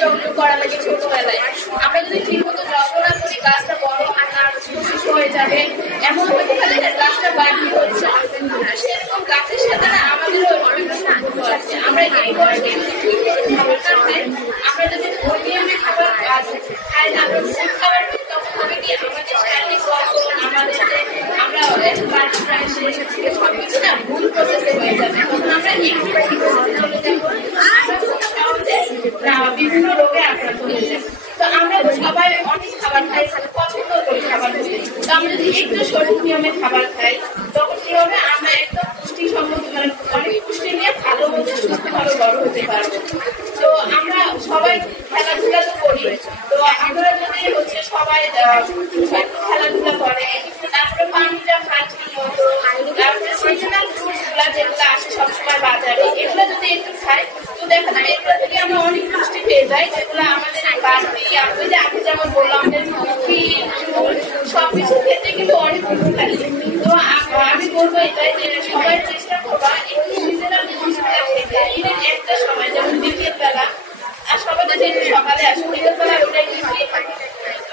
যত্ন করা লাগে ছোটবেলায়। আমরা যদি ঠিক মতো যত্ন না করি গাছটা বড় আর না শিশু হয়ে যাবে, এমন হতে পারে গাছটা বাড়ি হচ্ছে। সেরকম গাছের সাথে না আমাদেরও অনেক সম্পর্ক আছে। আমরা এই বয়সে খাবারটা খাই, আমরা যদি নিয়মে খাবার খাই না, আমরা ফুড খাবার তখন হবে কি আমাদের শারীরিক গঠন, আমাদের যে আমরা বাড়ি প্রায় সবকিছু না ভুল প্রসেসে হয়ে যাবে। তখন আমরা বিভিন্ন রোগে আক্রান্ত হয়ে যায়। তো আমরা সবাই অনেক খাবার খাই, পছন্দ করি খাবার খেতে। তো আমরা যদি একটু সঠিক নিয়মে খাবার খাই তখন কি হবে, আমরা একদম পুষ্টি সম্পন্ন মানে অনেক পুষ্টি নিয়ে ভালো মতো সুস্থভাবে বড় হতে পারবো। তো আমরা সবাই খেলাধুলা তো করি, তো আমরা যদি হচ্ছে সবাই খেলাধুলা করে, তারপরে পানিটা খাই ঠিক মতো, তারপরে সিজনাল ফ্রুটস গুলা যেগুলো আসে সবসময় বাজারে, এগুলো যদি একটু খাই তো দেখা যায় এগুলো থেকে আমরা অনেক পুষ্টি পেয়ে যাই, যেগুলো আমাদের বাড়তি আমি যে আগে যেমন বললাম আমাদের সবকিছুর ক্ষেত্রে কিন্তু অনেক উপকারী। তো আমি বলবো এটাই যে সবাই চেষ্টা করবা একটু সিজনাল ফ্রুটস গুলা খেতে, ইভেন একটা সময় যেমন বিকেল বেলা, আর সবাই যদি একটু সকালে আসে বিকেল বেলা ওটা একটু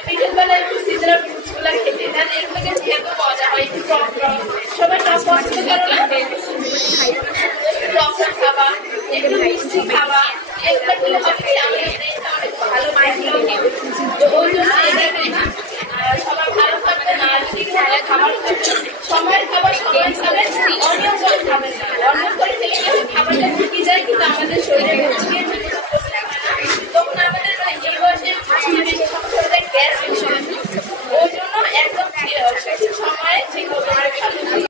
বিকেল বেলা একটু সিজনাল ফ্রুটস গুলা খেতে, তাহলে এগুলোকে খেতে মজা হয়, একটু টক টক সবাই টক পছন্দ করো না, টক খাবা একটু মিষ্টি খাওয়া, এগুলো দিলে হবে কি আমাদের ব্রেনটা অনেক ভালো মাইন্ড। তো ওই জন্য এটাকে সবাই ভালো থাকবে না, ঠিক খাবার খাবে, সময়ের খাবার সময় খাবে,